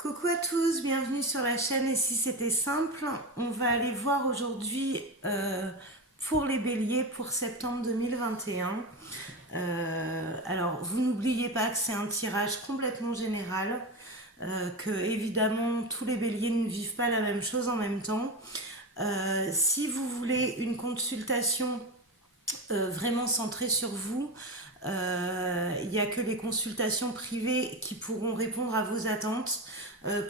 Coucou à tous, bienvenue sur la chaîne. Et si c'était simple, on va aller voir aujourd'hui pour les béliers pour septembre 2021. Alors, vous n'oubliez pas que c'est un tirage complètement général, que évidemment tous les béliers ne vivent pas la même chose en même temps. Si vous voulez une consultation vraiment centrée sur vous, il n'y a que les consultations privées qui pourront répondre à vos attentes.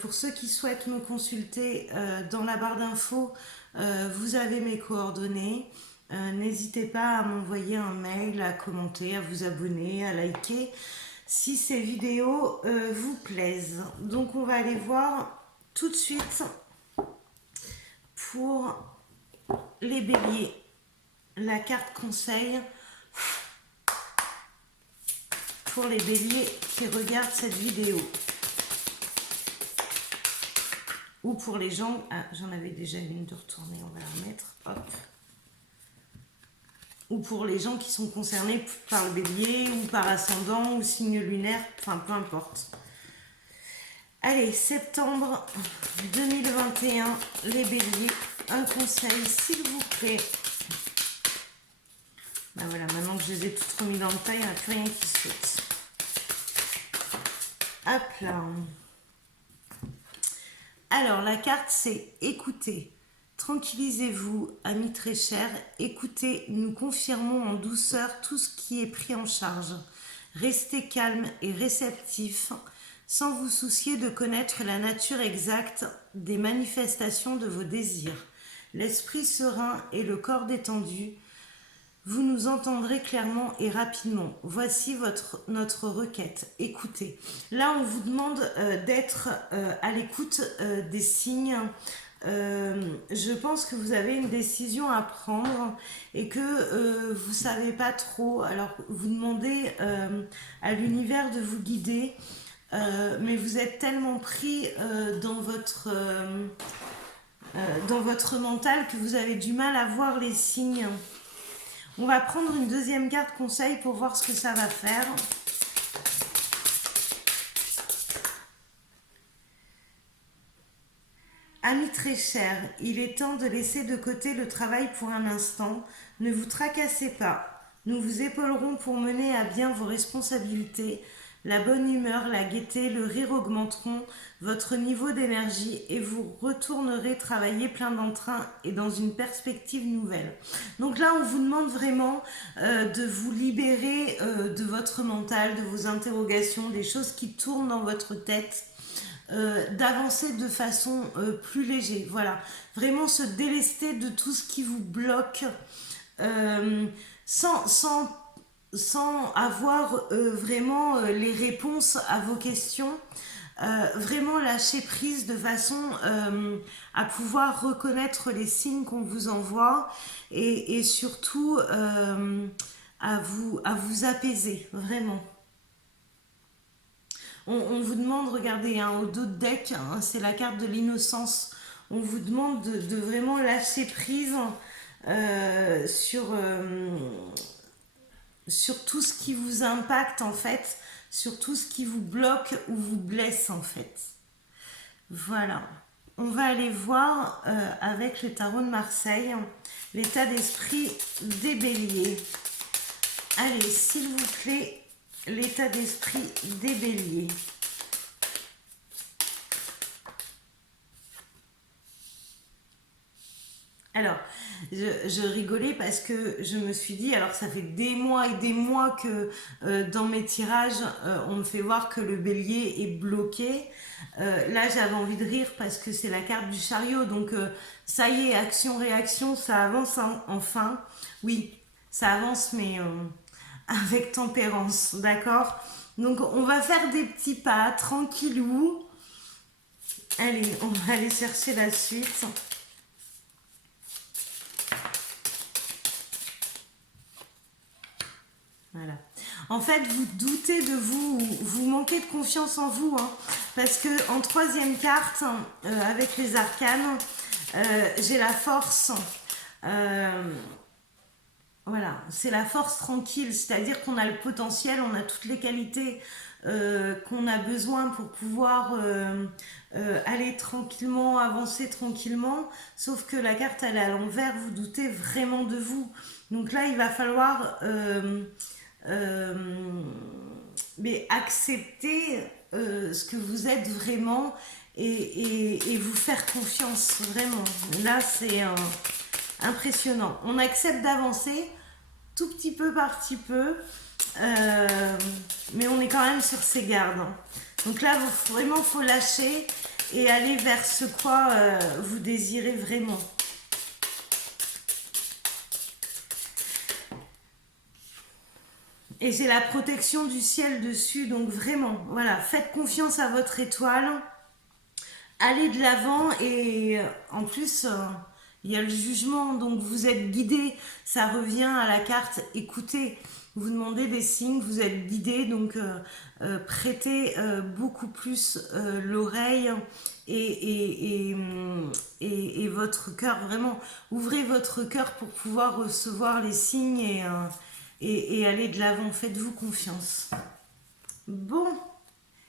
Pour ceux qui souhaitent me consulter, dans la barre d'infos, vous avez mes coordonnées. N'hésitez pas à m'envoyer un mail, à commenter, à vous abonner, à liker si ces vidéos vous plaisent. Donc on va aller voir tout de suite pour les béliers la carte conseil pour les béliers qui regardent cette vidéo. Ou pour les gens... Ah, j'en avais déjà une de retournée, on va la remettre. Hop. Ou pour les gens qui sont concernés par le bélier, ou par ascendant, ou signe lunaire, enfin peu importe. Allez, septembre 2021, les béliers, un conseil s'il vous plaît. Ben voilà, maintenant que je les ai toutes remis dans le tas, il n'y a plus rien qui saute. Hop là. Alors, la carte, c'est écoutez. Tranquillisez-vous, amis très chers. Écoutez, nous confirmons en douceur tout ce qui est pris en charge. Restez calme et réceptif, sans vous soucier de connaître la nature exacte des manifestations de vos désirs. L'esprit serein et le corps détendu, vous nous entendrez clairement et rapidement. Voici notre requête. Écoutez. Là, on vous demande d'être à l'écoute des signes. Je pense que vous avez une décision à prendre et que vous ne savez pas trop. Alors, vous demandez à l'univers de vous guider, mais vous êtes tellement pris dans votre mental que vous avez du mal à voir les signes. On va prendre une deuxième carte conseil pour voir ce que ça va faire. Amis très chers, il est temps de laisser de côté le travail pour un instant. Ne vous tracassez pas. Nous vous épaulerons pour mener à bien vos responsabilités. La bonne humeur, la gaieté, le rire augmenteront votre niveau d'énergie et vous retournerez travailler plein d'entrain et dans une perspective nouvelle. Donc là, on vous demande vraiment de vous libérer de votre mental, de vos interrogations, des choses qui tournent dans votre tête. D'avancer de façon plus légère. Voilà, vraiment se délester de tout ce qui vous bloque sans avoir vraiment les réponses à vos questions. Vraiment lâcher prise de façon à pouvoir reconnaître les signes qu'on vous envoie et surtout à vous apaiser, vraiment. On vous demande, regardez, hein, au dos de deck, hein, c'est la carte de l'innocence. On vous demande de vraiment lâcher prise sur tout ce qui vous impacte, en fait, sur tout ce qui vous bloque ou vous blesse, en fait. Voilà. On va aller voir avec le tarot de Marseille l'état d'esprit des béliers. Allez, s'il vous plaît, l'état d'esprit des béliers. Alors, je rigolais parce que je me suis dit, alors ça fait des mois et des mois que dans mes tirages, on me fait voir que le bélier est bloqué. Là, j'avais envie de rire parce que c'est la carte du chariot. Donc, ça y est, action-réaction, ça avance enfin. Oui, ça avance, mais avec tempérance, d'accord? Donc, on va faire des petits pas, tranquillou. Allez, on va aller chercher la suite. Voilà. En fait, vous doutez de vous, vous manquez de confiance en vous, hein, parce que en troisième carte, avec les arcanes, j'ai la force. Voilà, c'est la force tranquille, c'est-à-dire qu'on a le potentiel, on a toutes les qualités qu'on a besoin pour pouvoir aller tranquillement, avancer tranquillement, sauf que la carte elle est à l'envers, vous doutez vraiment de vous. Donc là il va falloir euh, mais accepter ce que vous êtes vraiment et vous faire confiance, vraiment. Là c'est impressionnant. On accepte d'avancer tout petit peu par petit peu, mais on est quand même sur ses gardes. Donc là, vraiment, faut lâcher et aller vers ce quoi vous désirez vraiment. Et j'ai la protection du ciel dessus, donc vraiment, voilà, faites confiance à votre étoile, allez de l'avant et en plus, il y a le jugement, donc vous êtes guidé, ça revient à la carte écoutez. Vous demandez des signes, vous êtes guidé, donc prêtez beaucoup plus l'oreille et votre cœur, vraiment. Ouvrez votre cœur pour pouvoir recevoir les signes et aller de l'avant. Faites-vous confiance. Bon,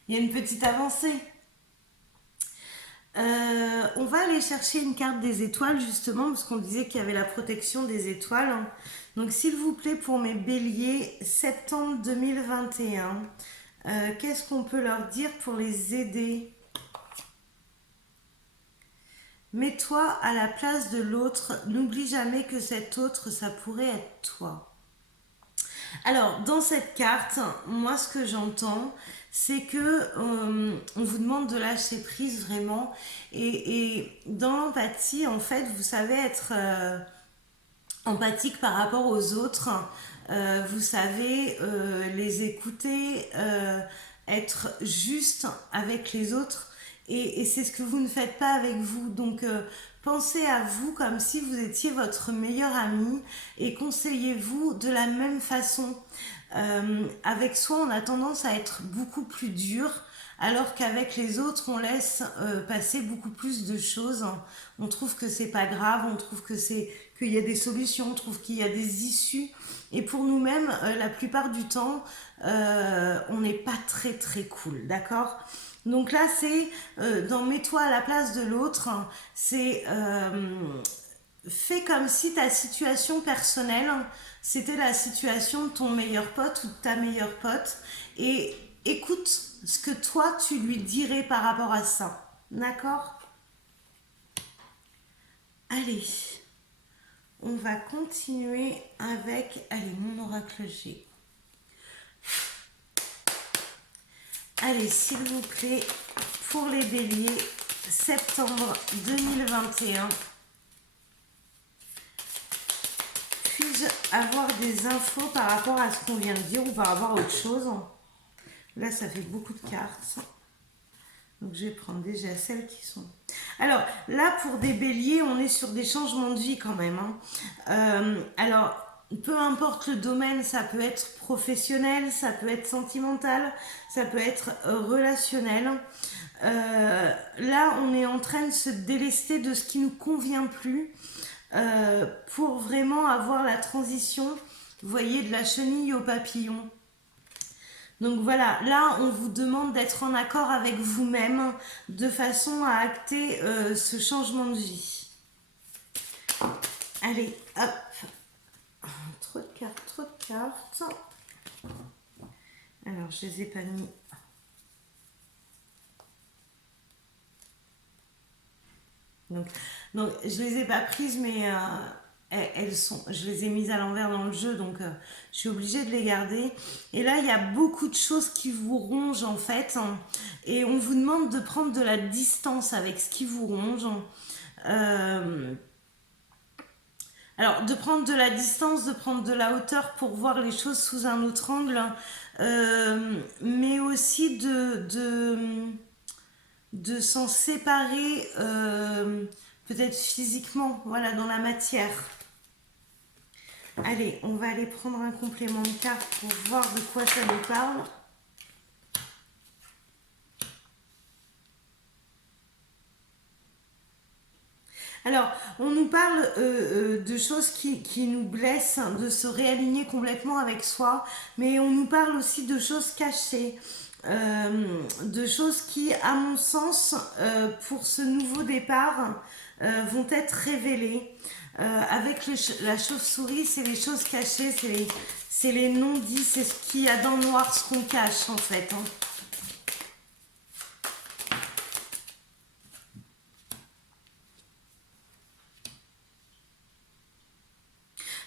il y a une petite avancée. On va aller chercher une carte des étoiles justement parce qu'on disait qu'il y avait la protection des étoiles. Donc s'il vous plaît pour mes béliers, septembre 2021, qu'est-ce qu'on peut leur dire pour les aider? Mets-toi à la place de l'autre, n'oublie jamais que cet autre, ça pourrait être toi. Alors, dans cette carte, moi, ce que j'entends, c'est que on vous demande de lâcher prise vraiment. Et dans l'empathie, en fait, vous savez être empathique par rapport aux autres. Vous savez les écouter, être juste avec les autres. Et c'est ce que vous ne faites pas avec vous. Donc, pensez à vous comme si vous étiez votre meilleur ami et conseillez-vous de la même façon. Avec soi, on a tendance à être beaucoup plus dur, alors qu'avec les autres, on laisse passer beaucoup plus de choses. On trouve que c'est pas grave, on trouve que qu'il y a des solutions, on trouve qu'il y a des issues. Et pour nous-mêmes, la plupart du temps, on n'est pas très très cool, d'accord? Donc là, c'est dans mets-toi à la place de l'autre, c'est fais comme si ta situation personnelle, c'était la situation de ton meilleur pote ou de ta meilleure pote et écoute ce que toi tu lui dirais par rapport à ça. D'accord? Allez, on va continuer avec, allez, mon oracle G. Allez, s'il vous plaît, pour les béliers, septembre 2021. Puis-je avoir des infos par rapport à ce qu'on vient de dire ou par rapport à autre chose? Là, ça fait beaucoup de cartes. Donc, je vais prendre déjà celles qui sont... Alors, là, pour des béliers, on est sur des changements de vie quand même. Alors, peu importe le domaine, ça peut être professionnel, ça peut être sentimental, ça peut être relationnel. Là, on est en train de se délester de ce qui ne nous convient plus pour vraiment avoir la transition, vous voyez, de la chenille au papillon. Donc voilà, là on vous demande d'être en accord avec vous-même de façon à acter ce changement de vie. Allez, hop. Trop de cartes, trop de cartes. Alors je les ai pas mis. Donc je les ai pas prises, mais elles sont, je les ai mises à l'envers dans le jeu, donc je suis obligée de les garder. Et là, il y a beaucoup de choses qui vous rongent en fait, hein, et on vous demande de prendre de la distance avec ce qui vous ronge. Alors, de prendre de la distance, de prendre de la hauteur pour voir les choses sous un autre angle, mais aussi de s'en séparer peut-être physiquement, voilà, dans la matière. Allez, on va aller prendre un complément de carte pour voir de quoi ça nous parle. Alors, on nous parle de choses qui nous blessent, de se réaligner complètement avec soi, mais on nous parle aussi de choses cachées. de choses qui, à mon sens, pour ce nouveau départ, vont être révélées. Avec la chauve-souris, c'est les choses cachées, c'est les non-dits, c'est ce qu'il y a dans le noir, ce qu'on cache en fait. Hein.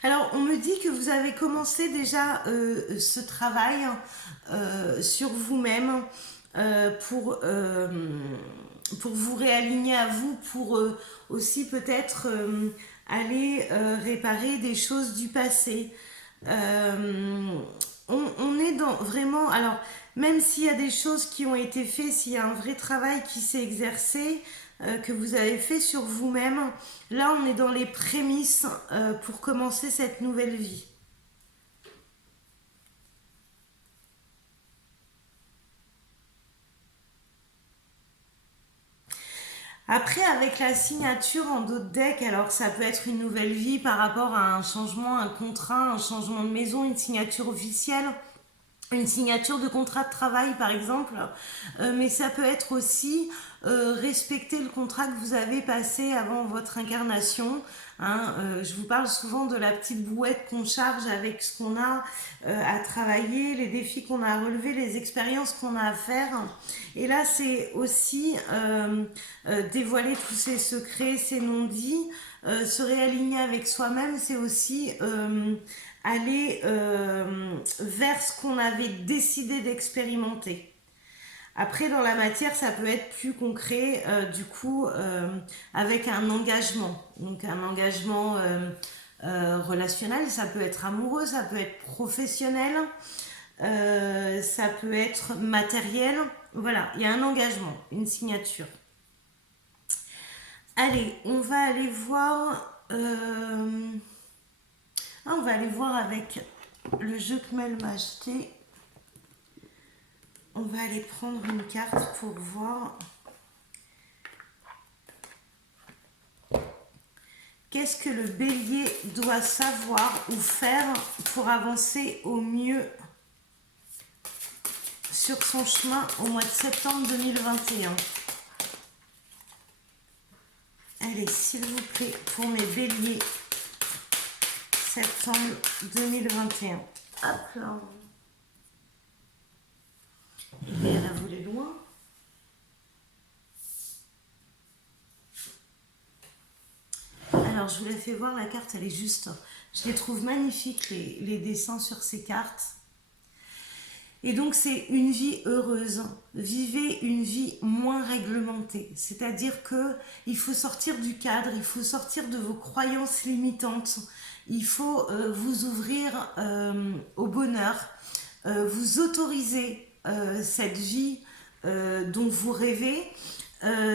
Alors, on me dit que vous avez commencé déjà ce travail sur vous-même pour vous réaligner à vous, pour aussi peut-être aller réparer des choses du passé. On est dans vraiment... Alors, même s'il y a des choses qui ont été faites, s'il y a un vrai travail qui s'est exercé, que vous avez fait sur vous-même, là on est dans les prémices pour commencer cette nouvelle vie. Après, avec la signature en dos de deck, alors ça peut être une nouvelle vie par rapport à un changement, un contrat, un changement de maison, une signature officielle, une signature de contrat de travail par exemple, mais ça peut être aussi respecter le contrat que vous avez passé avant votre incarnation. Hein, je vous parle souvent de la petite brouette qu'on charge avec ce qu'on a à travailler, les défis qu'on a à relever, les expériences qu'on a à faire. Et là, c'est aussi dévoiler tous ces secrets, ces non-dits, se réaligner avec soi-même, c'est aussi aller vers ce qu'on avait décidé d'expérimenter. Après, dans la matière, ça peut être plus concret, du coup, avec un engagement. Donc, un engagement relationnel, ça peut être amoureux, ça peut être professionnel, ça peut être matériel. Voilà, il y a un engagement, une signature. Allez, on va aller voir... on va aller voir avec le jeu que Mel m'a acheté. On va aller prendre une carte pour voir qu'est-ce que le bélier doit savoir ou faire pour avancer au mieux sur son chemin au mois de septembre 2021. Allez, s'il vous plaît, pour mes béliers, septembre 2021. Hop là. Et elle a volé loin. Alors, je vous la fais voir, la carte, elle est juste... Je les trouve magnifiques, les dessins sur ces cartes. Et donc, c'est une vie heureuse. Vivez une vie moins réglementée. C'est-à-dire qu'il faut sortir du cadre, il faut sortir de vos croyances limitantes. Il faut vous ouvrir au bonheur, vous autoriser cette vie dont vous rêvez,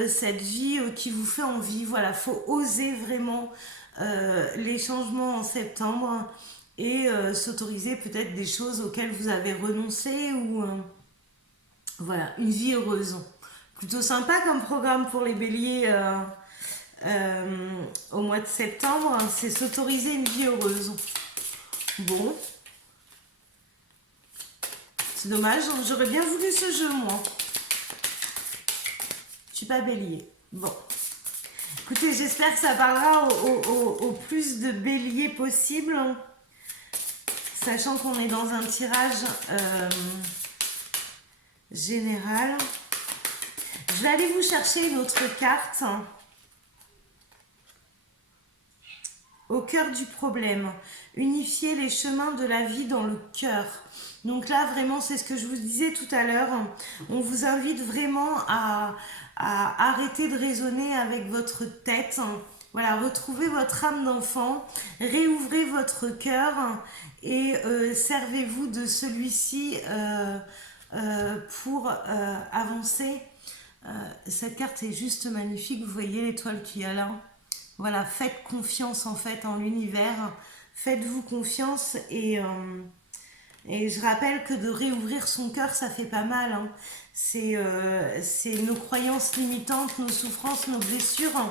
cette vie qui vous fait envie. Voilà, il faut oser vraiment les changements en septembre et s'autoriser peut-être des choses auxquelles vous avez renoncé ou voilà, une vie heureuse. Plutôt sympa comme programme pour les béliers au mois de septembre, c'est s'autoriser une vie heureuse. Bon. C'est dommage, j'aurais bien voulu ce jeu, moi. Je suis pas bélier. Bon. Écoutez, j'espère que ça parlera au plus de béliers possible. Sachant qu'on est dans un tirage général. Je vais aller vous chercher une autre carte. Au cœur du problème. Unifier les chemins de la vie dans le cœur. Donc là, vraiment, c'est ce que je vous disais tout à l'heure. On vous invite vraiment à arrêter de raisonner avec votre tête. Voilà, retrouvez votre âme d'enfant, réouvrez votre cœur et servez-vous de celui-ci pour avancer. Cette carte est juste magnifique, vous voyez l'étoile qu'il y a là. Voilà, faites confiance en fait en l'univers, faites-vous confiance et je rappelle que de réouvrir son cœur, ça fait pas mal. Hein. C'est nos croyances limitantes, nos souffrances, nos blessures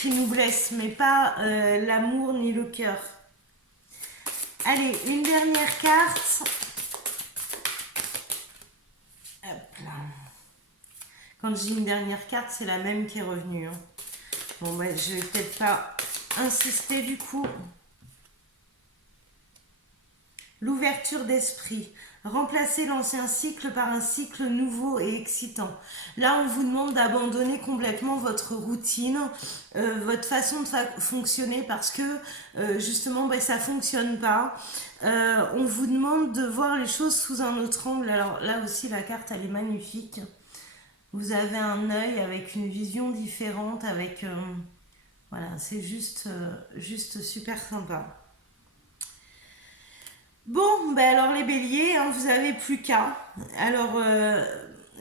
qui nous blessent, mais pas l'amour ni le cœur. Allez, une dernière carte. Hop. Quand j'ai une dernière carte, c'est la même qui est revenue. Hein. Bon, ben, je vais peut-être pas insister du coup. L'ouverture d'esprit. Remplacer l'ancien cycle par un cycle nouveau et excitant. Là, on vous demande d'abandonner complètement votre routine, votre façon de fonctionner parce que justement, ben, ça ne fonctionne pas. On vous demande de voir les choses sous un autre angle. Alors là aussi, la carte, elle est magnifique. Vous avez un œil avec une vision différente, avec... voilà, c'est juste super sympa. Bon, ben alors les béliers, hein, vous n'avez plus qu'à. Alors,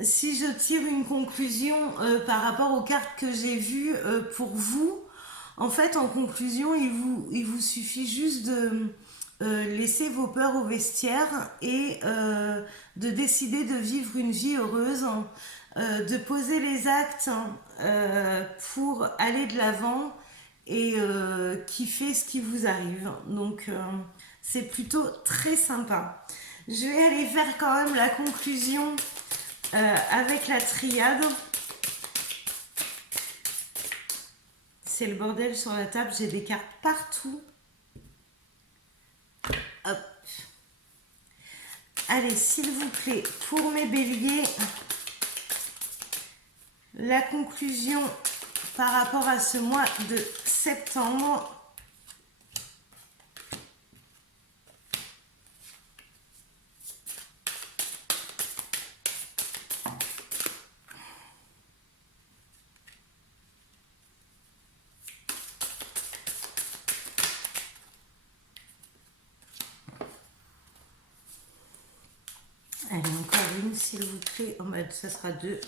si je tire une conclusion par rapport aux cartes que j'ai vues pour vous, en fait, en conclusion, il vous suffit juste de laisser vos peurs au vestiaire et de décider de vivre une vie heureuse, de poser les actes pour aller de l'avant et kiffer ce qui vous arrive. Donc, c'est plutôt très sympa. Je vais aller faire quand même la conclusion avec la triade. C'est le bordel sur la table, j'ai des cartes partout. Hop. Allez, s'il vous plaît, pour mes béliers, la conclusion par rapport à ce mois de septembre. Allez, encore une, s'il vous plaît. Oh, bah, ça sera 2.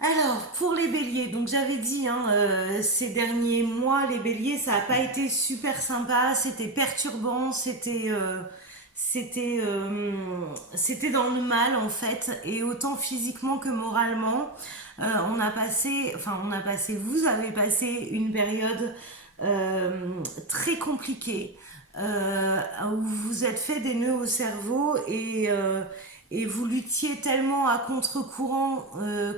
Alors, pour les béliers, donc j'avais dit, hein, ces derniers mois, les béliers, ça n'a pas été super sympa, c'était perturbant, c'était dans le mal en fait, et autant physiquement que moralement. Vous avez passé une période très compliquée où vous vous êtes fait des nœuds au cerveau et vous luttiez tellement à contre-courant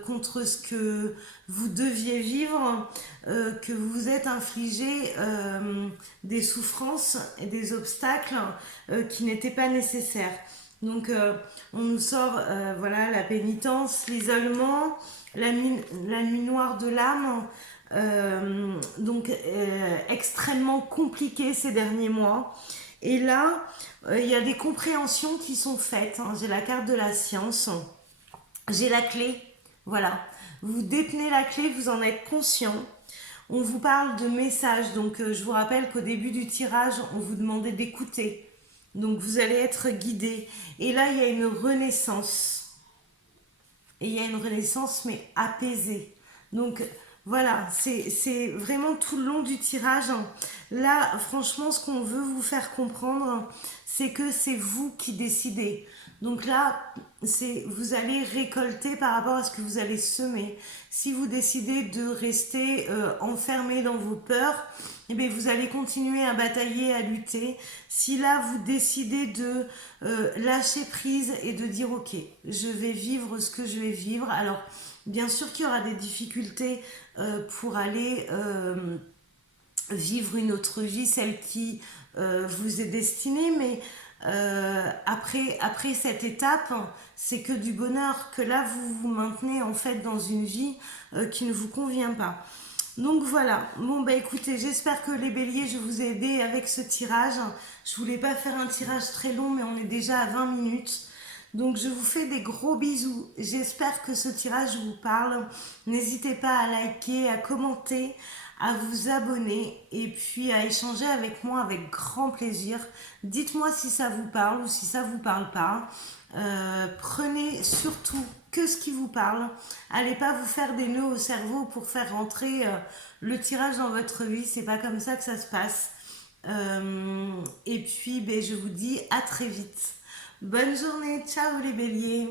contre ce que vous deviez vivre que vous vous êtes infligé des souffrances et des obstacles qui n'étaient pas nécessaires. Donc on nous sort voilà, la pénitence, l'isolement, la nuit noire de l'âme, donc extrêmement compliqué ces derniers mois. Et là, il y a des compréhensions qui sont faites. Hein. J'ai la carte de la science, j'ai la clé, voilà. Vous détenez la clé, vous en êtes conscient. On vous parle de messages, donc je vous rappelle qu'au début du tirage, on vous demandait d'écouter. Donc vous allez être guidé. Et là, il y a une renaissance. Et il y a une renaissance, mais apaisée. Donc voilà, c'est vraiment tout le long du tirage. Là, franchement, ce qu'on veut vous faire comprendre, c'est que c'est vous qui décidez. Donc là, vous allez récolter par rapport à ce que vous allez semer. Si vous décidez de rester enfermé dans vos peurs, eh bien, vous allez continuer à batailler, à lutter. Si là, vous décidez de lâcher prise et de dire, ok, je vais vivre ce que je vais vivre. Alors, bien sûr qu'il y aura des difficultés pour aller vivre une autre vie, celle qui vous est destinée, mais après cette étape, c'est que du bonheur, que là vous vous maintenez en fait dans une vie qui ne vous convient pas. Donc voilà, bon bah écoutez, j'espère que les béliers, je vous ai aidé avec ce tirage. Je voulais pas faire un tirage très long, mais on est déjà à 20 minutes. Donc je vous fais des gros bisous. J'espère que ce tirage vous parle. N'hésitez pas à liker, à commenter, à vous abonner et puis à échanger avec moi avec grand plaisir. Dites-moi si ça vous parle ou si ça vous parle pas. Prenez surtout que ce qui vous parle. Allez pas vous faire des nœuds au cerveau pour faire rentrer le tirage dans votre vie. C'est pas comme ça que ça se passe. Et puis ben, je vous dis à très vite. Bonne journée, ciao les béliers.